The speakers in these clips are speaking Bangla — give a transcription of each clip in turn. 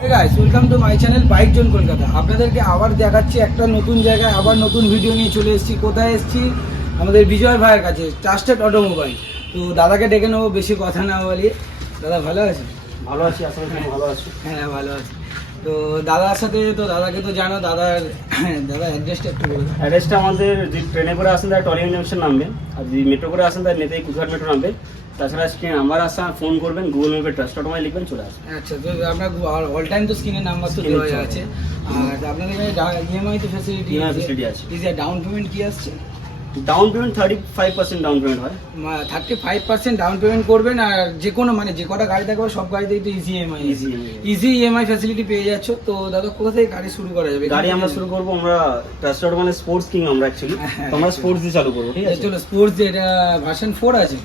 Hey guys, welcome to my channel bike zone Kolkata. আপনাদেরকে আবার দেখাচ্ছি একটা নতুন জায়গায়, আবার নতুন ভিডিও নিয়ে চলে এসেছি। কোথায় এসেছি? আমাদের বিজয় ভাইয়ের কাছে, ট্রাস্টেড অটোমোবাইল। তো দাদাকে ডেকে নেবো, বেশি কথা না বলি। দাদা ভালো আছে? ভালো আছি, আসলে ভালো আছি। হ্যাঁ ভালো আছি। তো দাদার সাথে, তো দাদাকে তো জানো, দাদা অ্যাড্রেসটা একটু বলুন। অ্যাড্রেসটা আমাদের যে ট্রেনে করে আসেন তারা টলিং জংশন নামবে, আর যদি মেট্রো করে আসেন তারা নেতাই কুচবিহার মেট্রো নামবে। তাছাড়া স্ক্রিনে নাম্বার আসা ফোন করবেন, গুগল ম্যাপে ট্রাস্ট অটোমোবাইল লিখবেন, চলে আসবে। আচ্ছা, তো আপনার অল টাইম তো স্ক্রিনের নাম্বার তো দেওয়া আছে। আর আপনাদের এখানে ইএমআই তো ফ্যাসিলিটি আছে। ডাউন পেমেন্ট কি আসছে? ডাউন পেমেন্ট 35% ডাউন পেমেন্ট হয়। 35% ডাউন পেমেন্ট করবেন, আর যে কোনো মানে যে কটা গাড়ি থাকবে সব গাড়িতেই তো ইজি ইএমআই ফ্যাসিলিটি পেয়ে যাচ্ছ। তো দাদা কোথা থেকে গাড়ি শুরু করা যাবে? গাড়ি আমরা শুরু করবো, আমরা ট্রাস্টেড মানে স্পোর্টস কিং আমরা অ্যাকচুয়ালি, তো আমরা স্পোর্টস দিয়ে চালু করবো। ঠিক আছে, চলো স্পোর্টস দিয়ে। এটা ভার্সন 4 আছে?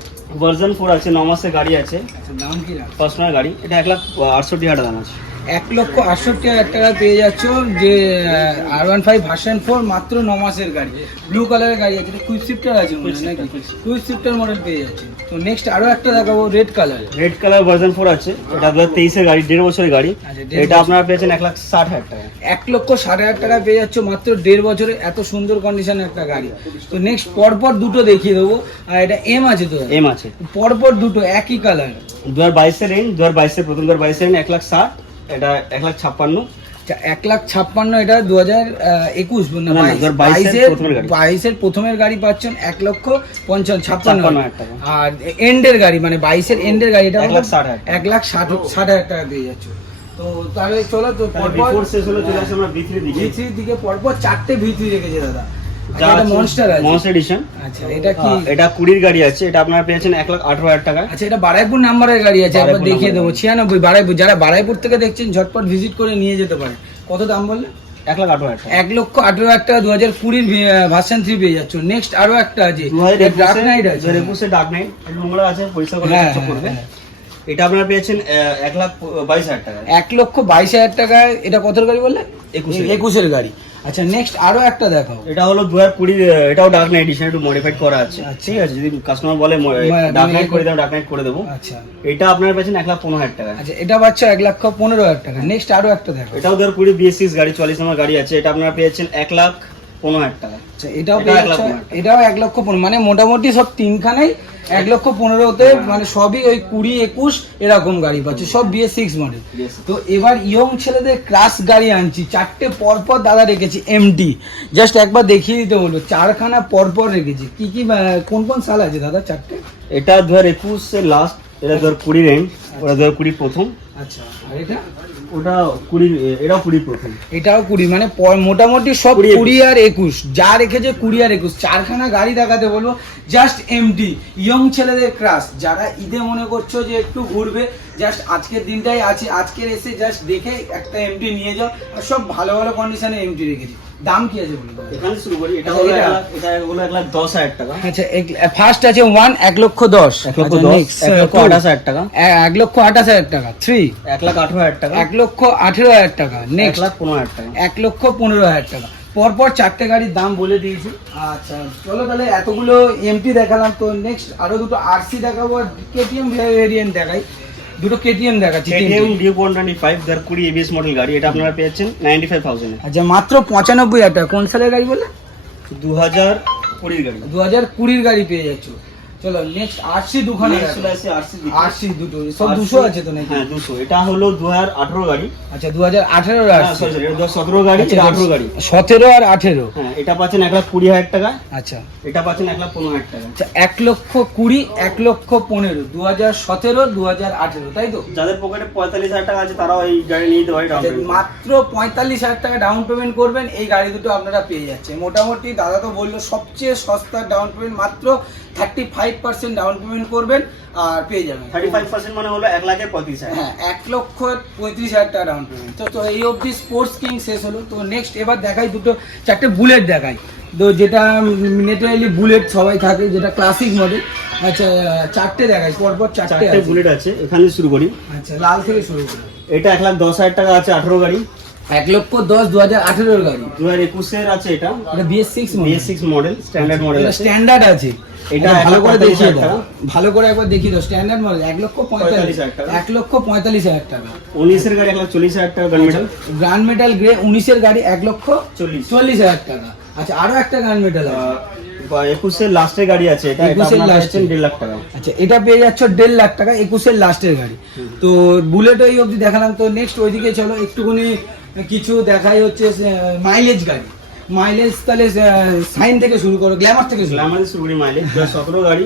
ভার্সন 4 আছে, 9 মাসের গাড়ি আছে। আচ্ছা, দাম কি রাখা? পার্সোনাল গাড়ি, এটা 1,68,000 দাম আছে। 1,68,000 টাকায় পেয়ে যাচ্ছ যে R15 ভার্সন 4, মাত্র 9 মাসের গাড়ি। ব্লু কালারের গাড়ি আছে, কুইক শিফটার আছে মনে হয় নাকি? কুইক শিফটার মডেল পেয়ে যাচ্ছে। তো নেক্সট আরো একটা দেখাবো, red colour. Red colour version 4 আছে, এটা 2023 এর গাড়ি, 1.5 বছরের গাড়ি। এটা আপনারা পেয়েছেন 1,60,000 টাকা। 1,60,000 টাকা পেয়ে যাচ্ছ মাত্র 1.5 বছরে, এত সুন্দর কন্ডিশনের একটা গাড়ি। তো নেক্সট পরপর দুটো দেখিয়ে দেবো। আর এটা এম আছে তো? এম আছে, পরপর দুটো একই কালার। 2022 এর রেঞ্জ, 2022 এর প্রথম 2022 এর 1,60,000, এটা 1,56,000। 1,56,000 এটা 2021 না 22 এর প্রথমের গাড়ি পাচ্ছেন 1,55,000 টাকা। আর এন্ডের গাড়ি মানে 22 এর এন্ডের গাড়ি, এটা 1,60,000 টাকা পেয়ে যাচ্ছ। তো তাহলে চলো, তো পরপর শেষ হলো, চলে আসে আমরা V3 দিকে পরপর 4টে V3 রেখেছে দাদা। এটা মনস্টার আছে, মনস্টার এডিশন। আচ্ছা, এটা কি? এটা 20 গাড়ি আছে, এটা আপনারা পেয়েছেন 1,18,000 টাকা। আচ্ছা, এটা বারাইপুর নাম্বারের গাড়ি আছে, একবার দেখিয়ে দেবো। 96 বারাইপুর, যারা বারাইপুর থেকে দেখছেন ঝটপট ভিজিট করে নিয়ে যেতে পারে। কত দাম বললে? 1,18,000 টাকা। 1,18,000 টাকা 2020 ভার্সন 3 পেয়ে যাচ্ছ। নেক্সট আরো একটা আছে, ডার্ক নাইট আছে। 2021 ডার্ক নাইট, নোংরা আছে, পরিষ্কার করে চেক করবে। এটা আপনারা পেয়েছেন 1,22,000 টাকা। 1,22,000 টাকায় এটা কত গাড়ি বললে? 21 এর গাড়ি। আচ্ছা, নেক্সট আরো একটা দেখাও। এটা হলো 2020, এটাও ডার্ক নাইট এডিশন, একটু মডিফাইড করা আছে। ঠিক আছে, যদি কাস্টমার বলে ডার্ক নাইট করে দাও, ডার্ক নাইট করে দেবো। আচ্ছা, এটা আপনারা পেয়েছেন 1,15,000 টাকা। আচ্ছা, এটা পাচ্ছ 1,15,000 টাকা। নেক্সট আরো একটা দেখো। এটাও 2020 BS6 গাড়ি, 44 নম্বর গাড়ি আছে, এটা আপনারা পেয়েছেন 1,15,000 টাকা। আচ্ছা, এটাও 1,15,000, মানে মোটামুটি সব তিনখানেই 1,15,000-তে, মানে সবই ওই 20-21 এরকম গাড়ি পাচ্ছে, সব BS6 মডেল। তো এবার ইয়ং ছেলেদের ক্রাশ গাড়ি আনছি, 4টে পরপর দাদা রেখেছি MD। জাস্ট একবার দেখিয়ে দিতে বলবো, 4খানা পরপর রেখেছি। কি কি কোন কোন সাল আছে দাদা 4টে? এটা 2021 এর লাস্ট, এটা 2020 রেঞ্জ, ওটা 2020 প্রথম। আচ্ছা, আর এটা? ওটা 20, এটাও 20 প্রথম। এটাও 20, মানে মোটামুটি সব 20 আর 21, যা রেখেছে 20 আর 21। 4খানা গাড়ি দেখাতে বলবো, জাস্ট MD। ইয়ং ছেলেদের ক্রাশ, যারা ঈদে মনে করছো যে একটু ঘুরবে, জাস্ট আজকের দিনটাই আছে, আজকের এসে জাস্ট দেখে একটা MD নিয়ে যাও। আর সব ভালো ভালো কন্ডিশনে MD রেখেছি। দাম কি আছে বলুন? এখানে শুরু করি, এটা হলো 1,10,000 টাকা। আচ্ছা, ফার্স্ট আছে 1,10,000, 1,28,000 টাকা, 1,28,000 টাকা। 3 1,18,000 টাকা, 1,18,000 টাকা। নেক্সট 1,15,000 টাকা, 1,15,000 টাকা। পরপর 4টে গাড়ির দাম বলে দিয়েছি। আচ্ছা চলো, তাহলে এতগুলো MT দেখালাম। তো নেক্সট আরো দুটো RC দেখাবো, KTM ভেরিয়েন্ট দেখাই। দুটো KTM দেখাচ্ছি। KTM Duke 125 2020 ABS মডেল গাড়ি, এটা আপনারা পেয়েছেন 95,000 এ। আচ্ছা, মাত্র 95,000 টাকা। কোন সালের গাড়ি বলে? 2020 গাড়ি। 2020 গাড়ি পেয়ে যাচ্ছ। চলো নেক্সট RC দুখানে আছে। RC দুটো, সব 200 আছে তো নাকি? হ্যাঁ 200। এটা হলো 2018 গাড়ি। আচ্ছা, 2018 RC। সরি, এটা 2017 গাড়ি, এটা 18 গাড়ি। 17 আর 18। হ্যাঁ, এটা পাচ্ছেন 1,20,000 টাকা। আচ্ছা, এটা পাচ্ছেন 1,15,000 টাকা। আচ্ছা, 1,20,000, 1,15,000, 2017, 2018, তাই তো? যাদের পকেটে 45,000 টাকা আছে তারাও এই গাড়ি নিয়ে নিতে পারে। মাত্র 45,000 টাকা ডাউন পেমেন্ট করবেন, এই গাড়ি দুটো আপনারা পেয়ে যাচ্ছে। মোটামুটি দাদা তো বললো সবচেয়ে সস্তা ডাউন পেমেন্ট, মাত্র 35% ডাউন পেমেন্ট করবেন আর পেয়ে যাবেন। 35% মানে হলো 1,35,000। হ্যাঁ, 1,35,000 টাকা ডাউন পেমেন্ট। তো এই অবধি স্পোর্টস কিং শেষ হলো। তো নেক্সট এবার দেখাই 4টে বুলেট দেখাই। তো যেটা ন্যাচারালি বুলেট সবাই থাকে, যেটা ক্লাসিক মডেল। আচ্ছা, 4টে দেখাই পরপর। 4টে বুলেট আছে, এখানে শুরু করি। আচ্ছা, লাল থেকে শুরু করি। এটা 1,10,000 টাকা আছে, 18 গাড়ি। 1,10,000 2018 গাড়ি। 2021 আছে এটা BS6 BS6 model, standard model আছে। স্ট্যান্ডার্ড আছে। এটা ভালো করে দেখিয়ে 1,45,000 দাও, ভালো করে একবার দেখিয়ে দাও। স্ট্যান্ডার্ড মডেল 1,45,000 টাকা। 1,45,000 টাকা। 19 এর গাড়ি 1,40,000 টাকা গান মেটাল। গ্র্যান্ড মেটাল গ্রে 19 এর গাড়ি 1,40,000 টাকা। আচ্ছা আরো একটা গ্র্যান্ড মেটাল আছে 21 এর লাস্টের গাড়ি আছে এটা, এটা 21 এর আপনারা লাস্টের। পাচ্ছেন 1.5 লাখ টাকা। আচ্ছা এটা পেয়ে যাচ্ছ 1.5 লাখ টাকা 21 এর লাস্টের গাড়ি। তো বুলেট এই অবধি দেখালাম, তো নেক্সট ওইদিকে চলো একটুখানি কিছু দেখাই হচ্ছে মাইলেজ গাড়ি। মাইলেজ তাহলে সাইন থেকে শুরু করো, গ্ল্যামার থেকে শুরু করো। আমাদের সুগুড়ি মাইলেজ 2017 গাড়ি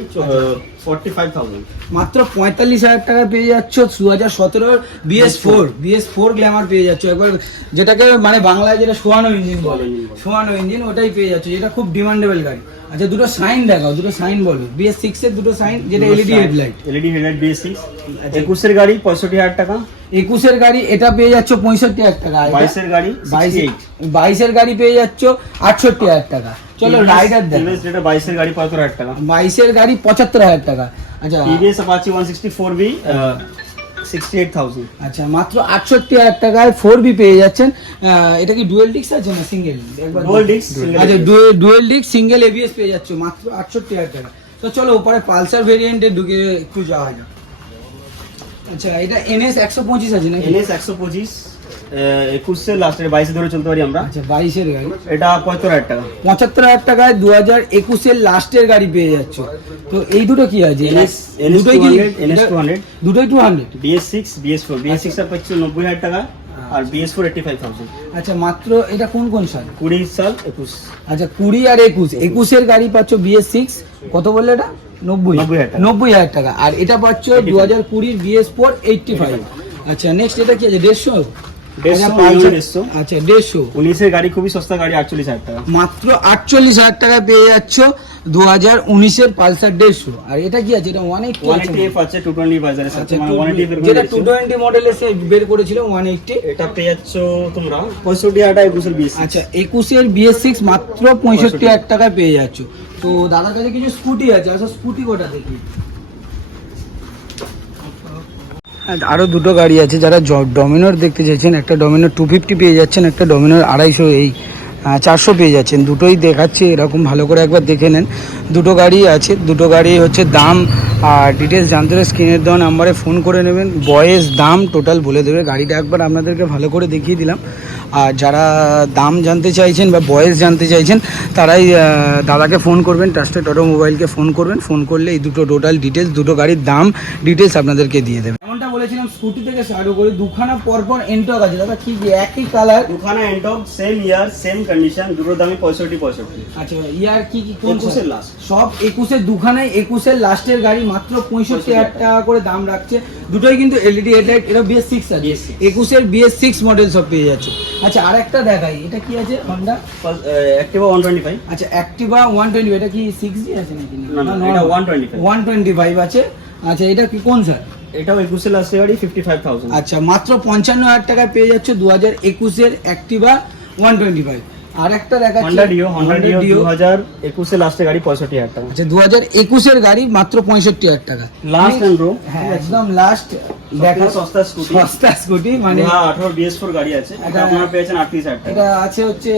45,000। মাত্র 45,000 টাকা পেয়ে যাচ্ছ 2017 BS4 গ্ল্যামার পেয়ে যাচ্ছ একবার, যেটাকে মানে বাংলায় যেটা শোয়ানো ইঞ্জিন বলে, শোয়ানো ইঞ্জিন ওটাই পেয়ে যাচ্ছ, যেটা খুব ডিমান্ডেবল গাড়ি। আচ্ছা দুটো সাইন দেখাও, দুটো সাইন বলো। BS6 এর দুটো সাইন, যেটা LED headlight. LED headlight BS6। 21 এর গাড়ি 65,000 টাকা। 21 এর গাড়ি এটা পেয়ে যাচ্ছ 65,000 টাকা। 22 এর গাড়ি 22 এর গাড়ি পেয়ে যাচ্ছ 68,000 টাকা। চলো রাইডার দেখো। TVS যেটা 22 এর গাড়ি 75,000 টাকা। 22 এর গাড়ি 75,000 টাকা। আচ্ছা TVS Apache 164B 68,000। আচ্ছা মাত্র 68,000 টাকায় 4B পেয়ে যাচ্ছেন। এটা কি ডুয়েল ডিস্ক আছে না সিঙ্গেল? Dual disc, single আচ্ছা ABS। Dual disc single ABS পেয়ে যাচ্ছ মাত্র 68,000 টাকা। তো চলো উপরে পালসার ভেরিয়েন্টে ঢুকে একটু যাওয়া যাক। আচ্ছা এটা NS 125 আছে নাকি? NS 125 21 এর লাস্টের 22 ধরে চলতে পারি আমরা। আচ্ছা 22 এর গাড়ি এটা 75,000 টাকা। 75,000 টাকায় 2021 এর লাস্টের গাড়ি পেয়ে যাচ্ছ। তো এই দুটো কি আছে? দুটোই কি NS 200 দুটোই 200? BS6 BS6 এর পাচ্ছি 90,000 টাকা আর BS4 85,000। আচ্ছা মাত্র এটা কোন কোন সাল? 20 সাল 21। আচ্ছা 20 আর 21 এর গাড়ি পাচ্ছ BS6 কত বললে এটা? 90,000 টাকা। আর এটা পাচ্ছ 2020 BS4 85। আচ্ছা নেক্সট এটা কি আছে? 150? আচ্ছা 150। 19 এর গাড়ি খুবই সস্তা গাড়ি 48,000 টাকা। মাত্র 48,000 টাকা পেয়ে যাচ্ছ 2019 এর পালসার 150। আর এটা কি আছে? এটা 180F আছে 220 বাজারের সাথে, মানে 180 এর যেটা 220 মডেলে সে বের করেছিল 180। এটা পেয়ে যাচ্ছ তোমরা 65,000 টাকা 21 এর BS। আচ্ছা 21 এর BS6 মাত্র 65,000 টাকায় পেয়ে যাচ্ছ। তো দাদার কাছে কিছু স্কুটি আছে, আচ্ছা স্কুটি কোটা দেখি। আরো দুটো গাড়ি আছে, যারা ডমিনোর দেখতে চাইছেন, একটা ডমিনোর 250 পেয়ে যাচ্ছেন, একটা ডমিনোর 250 এই 400 পেয়ে যাচ্ছেন। দুটোই দেখাচ্ছে, এরকম ভালো করে একবার দেখে নেন। দুটো গাড়ি আছে, দুটো গাড়ি হচ্ছে দাম আর ডিটেলস জানতে হলে স্ক্রিনের দেওয়া নাম্বারে ফোন করে নেবেন। বয়স দাম টোটাল বলে দেবে। গাড়িটা একবার আপনাদেরকে ভালো করে দেখিয়ে দিলাম। আর যারা দাম জানতে চাইছেন বা বয়স জানতে চাইছেন তারাই দাদাকে ফোন করবেন, ট্রাস্টেড অটোমোবাইলকে ফোন করবেন। ফোন করলে এই দুটো টোটাল ডিটেলস, দুটো গাড়ির দাম ডিটেলস আপনাদেরকে দিয়ে দেবে। যেমনটা বলেছিলাম স্কুটি থেকে স্টার্ট করে দুখানা পরপর এন্টক আছে দাদা, কি একই কালার? দুখানা এন্টক, সেম ইয়ার সেম কন্ডিশন, দুটোর দামই 65। আচ্ছা ইয়ার কি কি কোন 21 এর লাস্ট? সব 21 এর দুখানায় 21 এর লাস্টের গাড়ি মাত্র 65,000 টাকা করে দাম রাখছে। দুটোই কিন্তু LED হেডলাইট, এটা BS6 আছে। 21 এর BS6 মডেল সব পেয়ে যাচ্ছে। আচ্ছা আরেকটা দেখাই, এটা কি আছে? Honda Activa 125। আচ্ছা Activa 125, এটা কি 6G আছে নাকি? না না, এটা 125। 125 আছে। আচ্ছা এটা কি কোন স্যার? এটাও 21 এর লাস্টের গাড়ি 55,000। আচ্ছা মাত্র 55,000 টাকায় পেয়ে যাচ্ছে 2021 এর Activa 125। আর একটা দেখাচ্ছি Honda Dio 2021 এর লাস্টের গাড়ি 65,000 টাকা। আচ্ছা 2021 এর গাড়ি মাত্র 65,000 টাকা। লাস্ট এন্ড রো, হ্যাঁ একদম লাস্ট। দেখা সস্তা স্কুটি, সস্তা স্কুটি মানে 18 BS4 গাড়ি আছে, এটা আপনারা পেয়েছেন 38,000 টাকা। এটা আছে হচ্ছে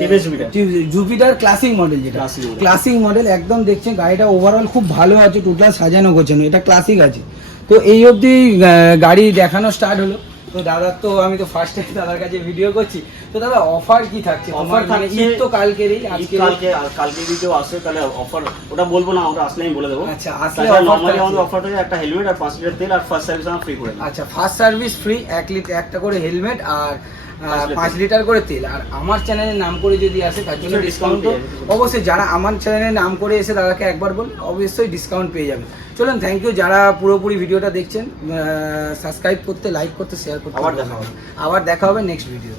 TVS Jupiter। Jupiter classic model, যেটা ক্লাসিক মডেল একদম দেখছেন গাড়িটা ওভারঅল খুব ভালো আছে, টোটাল সাজানো গোছানো, এটা ক্লাসিক আছে। তো এই অবধি গাড়ি দেখানো স্টার্ট হলো। তো দাদা তো আমি তো ফার্স্ট টাইম দাদার কাছে ভিডিও করছি। তো দাদা অফার কি থাকছে? অফার থাকছে ঈদ তো কালকেরই, আজকে কালকে যদি কেউ আসে তাহলে অফার ওটা বলবো না, আমরা আসলে আমি বলে দেবো। আচ্ছা আসলে নরমালি আমাদের অফার থাকে একটা হেলমেট আর 5 লিটার তেল আর ফার্স্ট সার্ভিস আমরা ফ্রি করে দিই। আচ্ছা ফার্স্ট সার্ভিস ফ্রি, 1 লিটার একটা করে হেলমেট আর 5 লিটার করে তেল। আর আমার চ্যানেলের নাম করে যদি আসে তার জন্য ডিসকাউন্ট অবশ্যই। যারা আমার চ্যানেলের নাম করে এসে দাদাকে একবার বলুন, অবশ্যই ডিসকাউন্ট পেয়ে যাবেন। চলুন থ্যাংক ইউ যারা পুরোপুরি ভিডিওটা দেখছেন, সাবস্ক্রাইব করতে, লাইক করতে, শেয়ার করতে। আবার দেখা হবে নেক্সট ভিডিও।